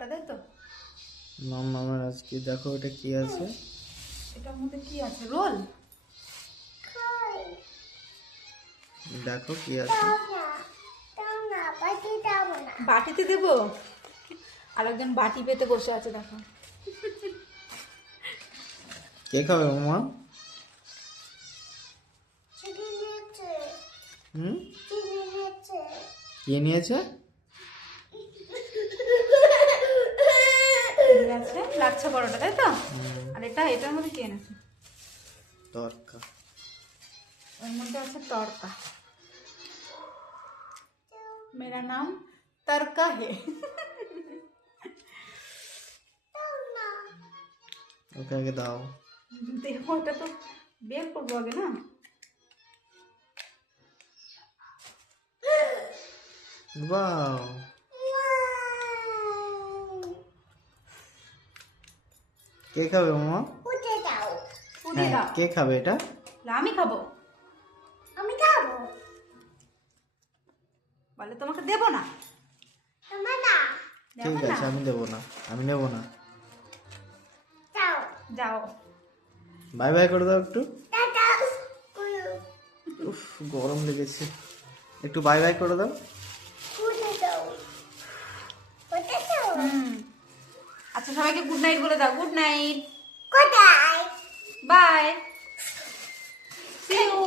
পরোটা, তাই তো? মামার আজকে দেখো এটা কি আছে। এটার মধ্যে কি আছে? রোল? দেখো কি আছে। বাটিতে দেবো? আরেকজন বাটি পেতে বসে আছে, দেখো। কে খাবে মামা? হুম, কে নিয়েছে? আছে লাচ্ছা পরোটা, তাই তো? আর এটার মধ্যে কি এনেছে? তরকা। ওর মধ্যে আছে তড়কা। মেরা নাম তড়কা হে। ওকে আগে দাও। দেখো, ওটা তো বের করবো আগে না। বাও, কে খাবে মামা? ফুটে হ্যাঁ, দাও। কে খাবে এটা? আমি খাবো। বলে তোমাকে দেবো না। ঠিক দেবো না? আছে, আমি দেবো না, আমি নেবো না। যাও। বাই বাই করে দাও একটু। উফ, গরম লেগেছে, একটু বাই বাই করে দাও। আচ্ছা, সবাইকে গুড নাইট বলে দাও। Good night. Bye. See you.